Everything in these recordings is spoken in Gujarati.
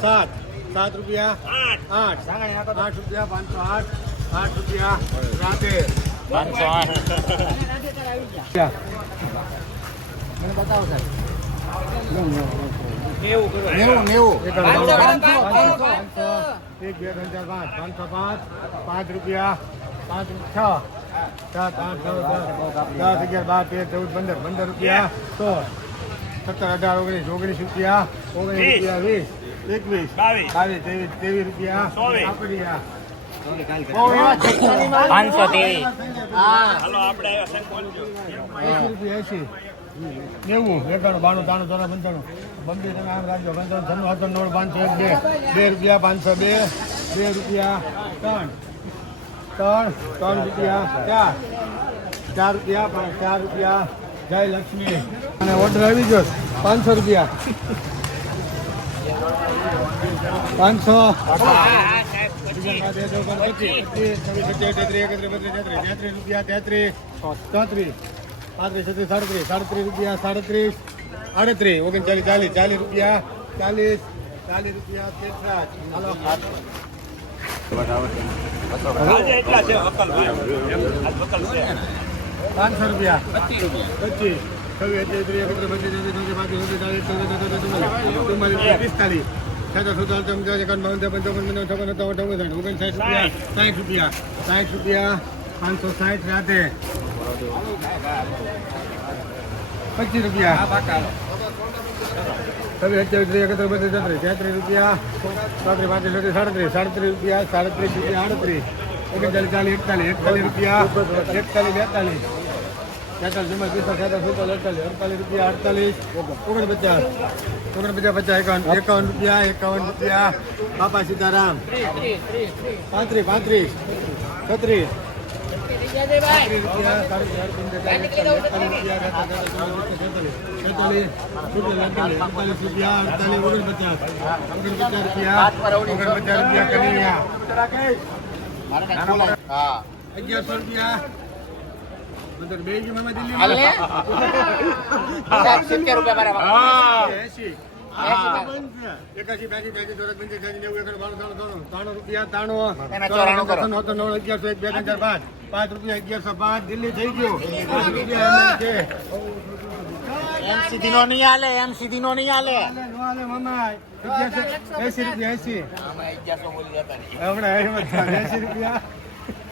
સાત. સાત. રૂપિયા આઠ. આઠ. રૂપિયા પાંચસો આઠ. આઠ રૂપિયા રાતે પાંચસો આઠ. એક બે ત્રણ ચાર પાંચ. પાંચસો પાંચ પાંચ રૂપિયા પાંચ છ. સાત આઠ નવ દસ દસ અગિયાર બાર તેર ચૌદ પંદર. પંદર રૂપિયા સોળ. સત્તર અઢાર ઓગણીસ ઓગણીસ રૂપિયા ઓગણીસ રૂપિયા વીસ. એકવીસ. બાવીસ. બાવીસ. ત્રેવીસ ત્રેવીસ રૂપિયા. ચોવીસ. આપડ્યા. પાંચસો ત્રેવીસ. એસી રૂપિયા એસી. નેવું એકાણું બાણું ત્રાણું ચોરા પંચાણું. બમ્બી તમે આમ રાખજો. પંચાણું છન્નું અઠાણું નવ્વાણું પાંચસો એક બે. બે રૂપિયા પાંચસો બે. બે રૂપિયા ત્રણ. ત્રણ ત્રણ રૂપિયા ચાર. ચાર રૂપિયા ચાર રૂપિયા જય લક્ષ્મી. અને ઓર્ડર આવી ગયો પાંચસો રૂપિયા. પાંચસો. સાડત્રીસ સાડત્રીસ રૂપિયા સાડત્રીસ. આડત્રીસ ઓગણચાલીસ ચાલીસ ચાલીસ રૂપિયા ચાલીસ ચાલીસ રૂપિયા તેત્રાસ. હાલો પાંચસો રૂપિયા. પચીસ છત્રીસ સાઠ રૂપિયા. સાઠ રૂપિયા પાંચસો સાઠ રાતે. પચીસ રૂપિયા. છવ્વીસ અઠ્યાવીસ ત્રીસ એકત્રીસ છત્રીસ તેત્રીસ રૂપિયા. ચોત્રીસ પાંત્રીસ છત્રીસ સાડત્રીસ. સાડત્રીસ રૂપિયા સાડત્રીસ રૂપિયા આડત્રીસ. ઓગણચાલીસ ચાલીસ એકતાલીસ. એકતાલીસ રૂપિયા એકતાલીસ બેતાલીસ. તેતાલીસ ચુમ્માલીસ પિસ્તાલીસ છેતાલીસ સુડતાલીસ અડતાલીસ અડતાલીસ રૂપિયા અડતાલીસ ઓગણપચાસ ઓગણપચાસ પચાસ એકાવન એકાવન રૂપિયા એકાવન રૂપિયા બાપા સીતારામ પાંત્રીસ પાંત્રીસ છત્રીસ પાંત્રીસ રૂપિયા સાડી અડતાલીસ રૂપિયા અડતાલીસ રૂપિયા અડતાલીસ ઓગણપચાસ ઓગણપચાસ રૂપિયા ઓગણપચાસ રૂપિયા કનૈયા અગિયારસો રૂપિયા અંદર બે જ મામા દિલ્હી સિત્તેર રૂપિયા બરાબર પાંચ. પાંચ રૂપિયા અગિયારસો પાંચ દિલ્હી થઈ ગયું. એમ સીધી નો નહીં હાલે એમ સીધી નો નહીં અગિયારસો એસી રૂપિયા એસી હમણાં. એસી રૂપિયા.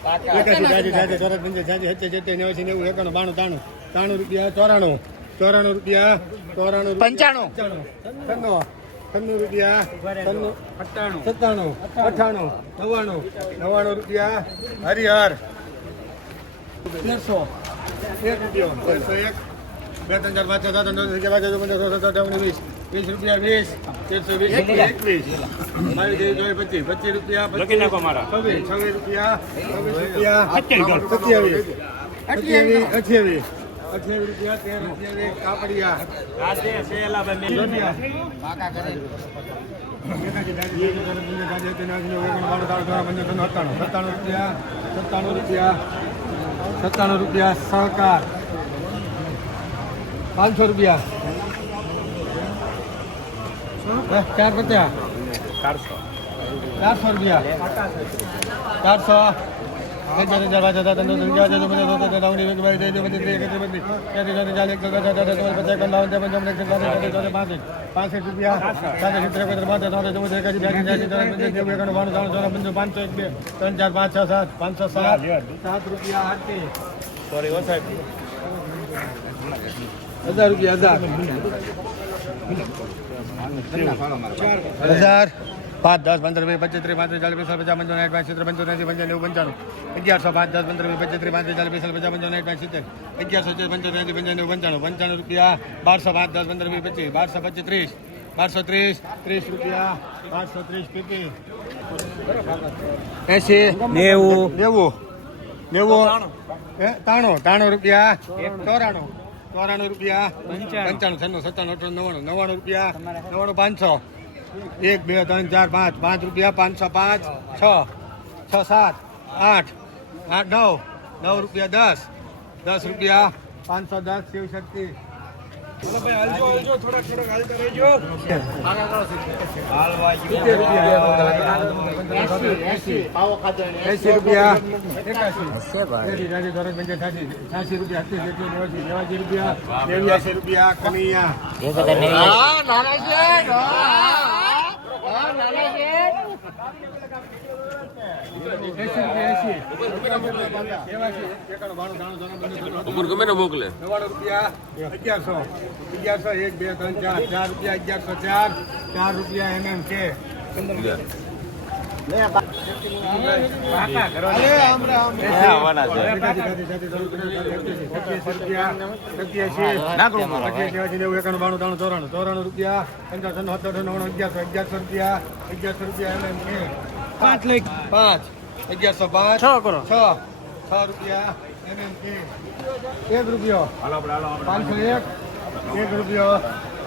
એકાશી બ્યાસી ત્યાસી ચોરાસી પંચાસી છ્યાસી સત્યાસી સિત્તેર નેવાસી નેવું એકાણું બાણું ત્રાણું તાણું રૂપિયા ચોરાણું ચોરાણું રૂપિયા ચોરાણું ત્રણ પંચાણું છન્નું છન્નું રૂપિયા છન્નું અઠ્ઠાણું સત્તાણું અઠ્ઠાણું નવ્વાણું નવ્વાણું રૂપિયા હરિહર તેરસો એક રૂપિયો એક બે ત્રણ ચાર પાંચ છ સાત આઠ નવ પંદર સોળ સત્તર અઠાવન વીસ વીસ રૂપિયા વીસ તેરસો વીસ એકવીસ. મારી દેવી જોઈએ પચીસ પચીસ રૂપિયા પચીસ છવ્વીસ છવ્વીસ રૂપિયા છવ્વીસ રૂપિયા સત્યાવીસ સત્યાવીસ. અઠ્યાવીસ. અઠ્યાવીસ રૂપિયા તેર અઠ્યાવીસ કાપડિયા. સત્તાણું રૂપિયા સત્તાણું રૂપિયા સત્તાણું રૂપિયા સહકાર પાંચસો રૂપિયા. ચાર પચાસ? ચારસો રૂપિયા. ચારસો. ત્રેસઠ ચોસઠ પાંસઠ રૂપિયા. ચોરાસી પંચાસી એક બે ત્રણ ચાર પાંચ છ સાત પાંચસો સાત રૂપિયા હજાર રૂપિયા હજાર. હજાર પાંચ દસ પંદર વીસ પચીસ ત્રીસ પાંત્રીસ ચાલીસ પિસ્તાલીસ પચાસ પંચાવન સાઠ પાંચ સિત્તેર પંચોતેર એંસી પંચાવન નેવું પંચાણું અગિયારસો પાંચ દસ પંદર વીસ પચીસ ત્રીસ પાંત્રીસ ચાલીસ પિસ્તાલીસ પચાસ પંચાવન સાઠ પાંચ સિત્તેર અગિયારસો ચાર પંચોતેર એંસી પંચાવન નેવું પંચાણું પંચાણું રૂપિયા બારસો પાંચ દસ પંદર વીસ પચીસ બારસો પચીસ ત્રીસ બારસો ત્રીસ ત્રીસ રૂપિયા બારસો ત્રીસ પીપી એસી નેવું નેવું નેવું એ ત્રાણું ત્રાણું રૂપિયા ચોરાણું ચોરાણું રૂપિયા પંચાણું. છન્નું સત્તાણું અઠાણું નવ્વાણું નવ્વાણું રૂપિયા નવ્વાણું પાંચસો. એક બે ત્રણ ચાર પાંચ. પાંચ રૂપિયા પાંચસો પાંચ છ છ સાત આઠ આઠ નવ. નવ રૂપિયા દસ. દસ રૂપિયા પાંચસો દસ શિવ શક્તિ રૂપિયા એસી રૂપિયા એકાસી એસી ત્યાંથી ધોરણ પંચાયત છ્યાસી છ્યાસી રૂપિયા સત્તી સિત્તેર નેવાસી નેવાસી રૂપિયા નેવ્યાસી રૂપિયા કનૈયા એસી રૂપિયા એસી નેવાસી એકાણું બાણું ત્રાણું ચોરાણું પંચાણું ઉપર ગમે ને મોકલે. રૂપિયા અગિયારસો. અગિયારસો એક બે ત્રણ ચાર. ચાર રૂપિયા અગિયારસો ચાર. ચાર રૂપિયા એમ એમ છે. ચોરાણું રૂપિયા સત્તર નવ્વાણું અગિયારસો અગિયારસો રૂપિયા અગિયારસો રૂપિયા એમ એમ છે પાંચ લઈ. પાંચ. અગિયારસો પાંચ છ કરો. છ છ રૂપિયા એક રૂપિયો. પાંચસો એક એક રૂપિયો.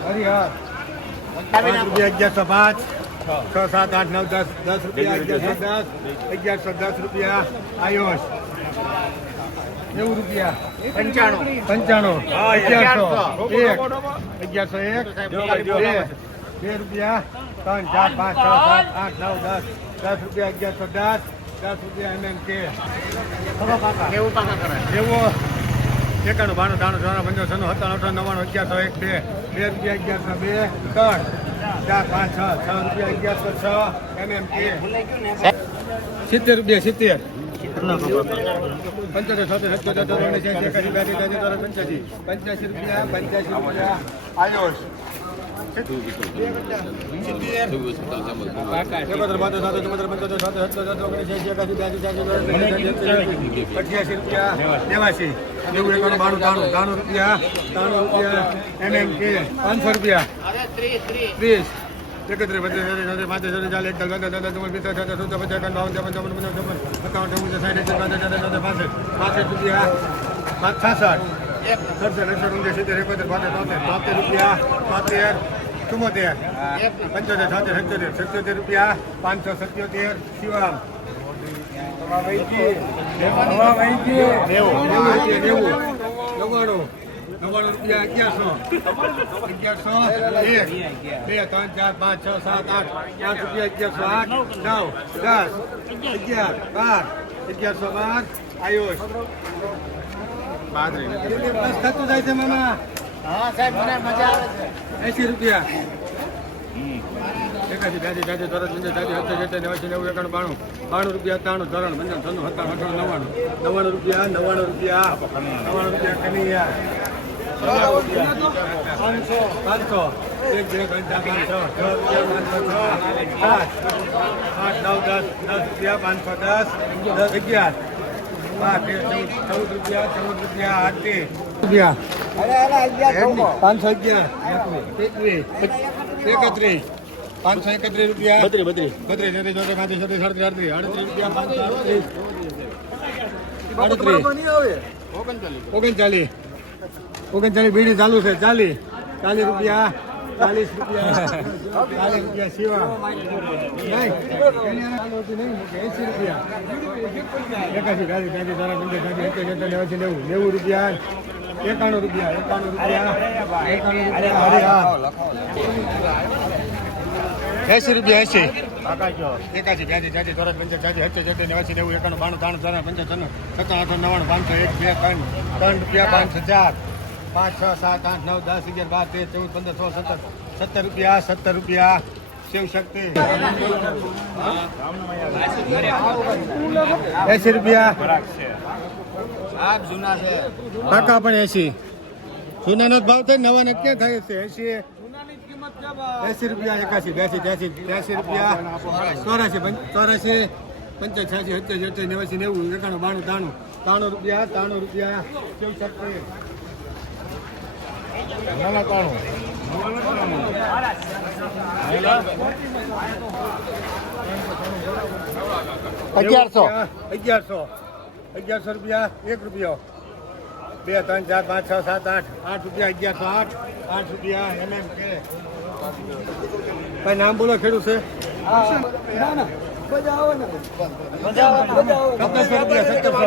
હરિહર. પાંચ રૂપિયા અગિયારસો પાંચ છ. સાત આઠ નવ દસ દસ રૂપિયા અગિયારસો દસ અગિયારસો દસ રૂપિયા આયુષ નેવું રૂપિયા. પંચાણું. પંચાણું. અગિયારસો. એક. અગિયારસો એક. બે. બે રૂપિયા. ત્રણ ચાર પાંચ છ સાત આઠ નવ દસ દસ રૂપિયા અગિયારસો દસ. દસ રૂપિયા એમ એમ કે એવો એકાણું બાણું ત્રાણું ચોરાણું પંચાણું છન્નું સત્તાણું અઠાણું નવ્વાણું અગિયારસો એક બે. બે રૂપિયા અગિયારસો બે ત્રણ. ચાર પાંચ છ છ રૂપિયા અગિયારસો છ. એમ એમ કે. સિત્તેર રૂપિયા સિત્તેર. પંચોતેર છોતેર સત્તોતેર પંચ્યાસી. પંચ્યાસી રૂપિયા પંચ્યાસી રૂપિયા. આયુષ અઠ્યાસી રૂપિયા નેવાસી બાણું ત્રાણું ત્રાણું રૂપિયા ત્રાણું રૂપિયા પાંચસો રૂપિયા. ત્રીસ એકત્રીસ બત્રીસ પાંત્રીસ ચાલીસ એકતાલીસ બેતાલીસ તેતાલીસ ચુમ્માલીસ પિસ્તાલીસ છત્રીસ સત્તર પચાસ એકાવન બાવન ચોપન ચોત્રીસ પાંસઠ પાંસઠ રૂપિયા છાસઠ સડસઠ ઊંધે સિત્તેર એકોતેર બોતેર તોતેર તોતેર રૂપિયા તોતેર ચુમ્મોતેર પંચોતેર, છોતેર, સત્યોતેર સત્યોતેર રૂપિયા, પાંચસો સત્યોતેર, શિવામ. નેવું નેવું નેવું નવ્વાણું નવ્વાણું રૂપિયા અગિયારસો. અગિયારસો એક. બે, ત્રણ, ચાર, પાંચ, છ, સાત, આઠ. પાંચ રૂપિયા અગિયારસો આઠ. નવ, દસ. અગિયાર, બાર. અગિયારસો બાર. આયુષ. થતું જાય છે મામા. એસી રૂપિયા. એકાસી બ્યાસી ત્યાસી ચોરાસી પંચાસી સાઠી સત્તર સિત્તેર નેવાસી નેવું એકાણું, બાણું. બાણું રૂપિયા, ત્રાણું ચોરાણું પંચાણું છન્નું સત્તાણું નવ્વાણું. નવ્વાણું રૂપિયા નવ્વાણું રૂપિયા. નવ્વાણું રૂપિયા, કનૈયા. પાંચસો. એક બે, ત્રણ પાંચસો પાંચ, છ રૂપિયા પાંચસો આઠ, નવ, દસ દસ રૂપિયા પાંચસો દસ. દસ, અગિયાર. ચૌદ ચૌદ રૂપિયા ચૌદ રૂપિયા આઠથી રૂપિયા. પાંચસો અગિયાર. એકત્રીસ. પાંચસો એકત્રીસ રૂપિયા. બત્રીસ બત્રીસ. બત્રીસ તેત્રીસ ચોત્રીસ પાંત્રીસ છત્રીસ સાડત્રીસ આડત્રીસ. આડત્રીસ રૂપિયા પાંચસો આડત્રીસ. આડત્રીસ ઓગણચાલીસ. ઓગણચાલીસ બીડી ચાલુ છે. ચાલીસ. ચાલીસ રૂપિયા. ચાલીસ રૂપિયા. ચાલીસ રૂપિયા સિવા નહીં રૂપિયા એકાસી ગાડી ગાડી તારા પંદર ગાડી એક નેવાસી નેવું રૂપિયા એકાણું રૂપિયા એકાણું રૂપિયા એકાણું રૂપિયા અરે હા એસી રૂપિયા, એસી. એકાસી બ્યાસી ચાસી ચોરાસી પંચાસ ચાસી સત્તર સત્તર નેવાસી નેવું, એકાણું, બાણું ત્રાણું ચોરાણું પંચાવન સત્તાવન આઠ નવ્વાણું પાંચસો એક, બે, ત્રણ ત્રણ રૂપિયા, પાંચસો ચાર. પાંચ, છ, સાત, આઠ, નવ, દસ, અગિયાર, બાર, તેર, ચૌદ, પંદર, સોળ, સત્તર સત્તર રૂપિયા સત્તર રૂપિયા શિવ શક્તિ. એસી રૂપિયા. કાકા પણ એસી. સોનાનો જ ભાવ થાય નવા ક્યાં થાય છે? એસી એસી રૂપિયા, એકાસી, બેસી, ત્યાસી ત્યાસી રૂપિયા. ચોરાસી ચોરાસી પંચાસ છ્યાસી સત્તર સત્તર નેવાસી નેવું, એકાણું, બાણું, ત્રાણું. ત્રાણું રૂપિયા ત્રાણું રૂપિયા શિવ શક્તિ. નાના ત્રાણું અગિયારસો. અગિયારસો. અગિયારસો રૂપિયા એક રૂપિયો. બે ત્રણ ચાર પાંચ છ સાત આઠ. આઠ રૂપિયા અગિયારસો આઠ. આઠ રૂપિયા એમ એમ કે ભાઈ નામ બોલો ખેડૂત છે? સત્તરસો રૂપિયા સત્તરસો.